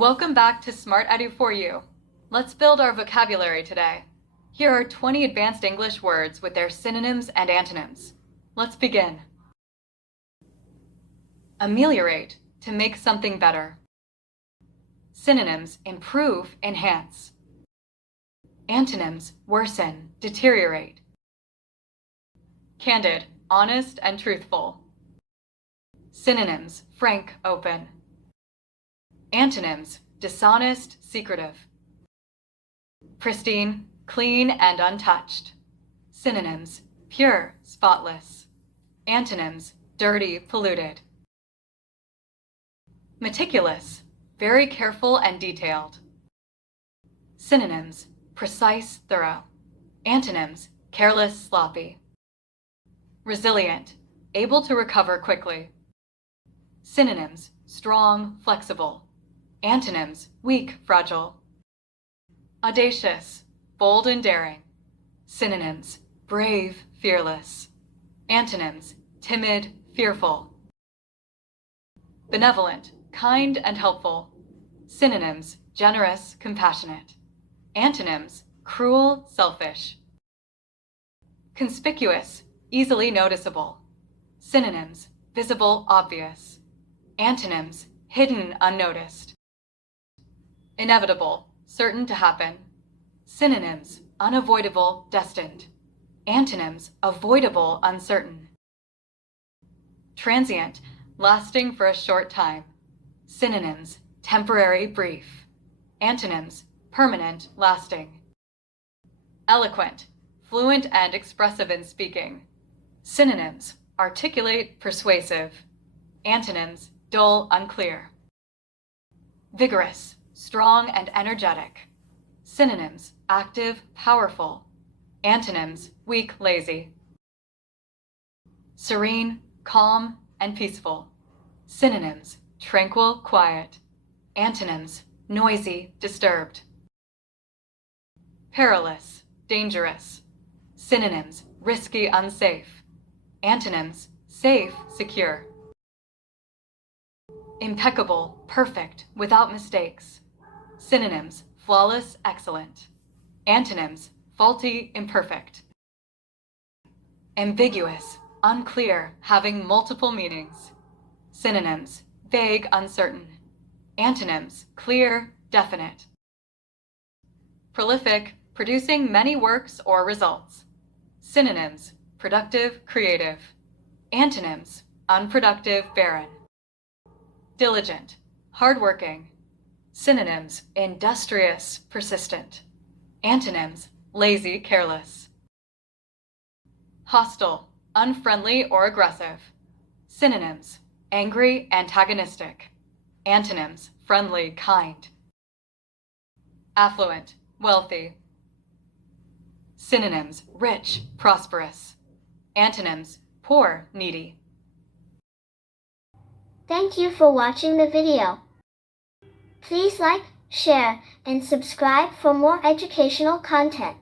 Welcome back to Smart Edu for You. Let's build our vocabulary today. Here are 20 advanced English words with their synonyms and antonyms. Let's begin. Ameliorate, to make something better. Synonyms: improve, enhance. Antonyms: worsen, deteriorate. Candid, honest and truthful. Synonyms: frank, open. Antonyms: dishonest, secretive. Pristine, clean and untouched. Synonyms: pure, spotless. Antonyms: dirty, polluted. Meticulous, very careful and detailed. Synonyms: precise, thorough. Antonyms: careless, sloppy. Resilient, able to recover quickly. Synonyms: strong, flexible. Antonyms: weak, fragile. Audacious, bold and daring. Synonyms: brave, fearless. Antonyms: timid, fearful. Benevolent, kind and helpful. Synonyms: generous, compassionate. Antonyms: cruel, selfish. Conspicuous, easily noticeable. Synonyms: visible, obvious. Antonyms: hidden, unnoticed. Inevitable, certain to happen. Synonyms: unavoidable, destined. Antonyms: avoidable, uncertain. Transient, lasting for a short time. Synonyms: temporary, brief. Antonyms: permanent, lasting. Eloquent, fluent and expressive in speaking. Synonyms: articulate, persuasive. Antonyms: dull, unclear. Vigorous, strong and energetic. Synonyms: active, powerful. Antonyms: weak, lazy. Serene, calm, and peaceful. Synonyms: tranquil, quiet. Antonyms: noisy, disturbed. Perilous, dangerous. Synonyms: risky, unsafe. Antonyms: safe, secure. Impeccable, perfect, without mistakes. Synonyms: flawless, excellent. Antonyms: faulty, imperfect. Ambiguous, unclear, having multiple meanings. Synonyms: vague, uncertain. Antonyms: clear, definite. Prolific, producing many works or results. Synonyms: productive, creative. Antonyms: unproductive, barren. Diligent, hardworking. Synonyms: industrious, persistent. Antonyms: lazy, careless. Hostile, unfriendly or aggressive. Synonyms: angry, antagonistic. Antonyms: friendly, kind. Affluent, wealthy. Synonyms: rich, prosperous. Antonyms: poor, needy. Thank you for watching the video. Please like, share, and subscribe for more educational content.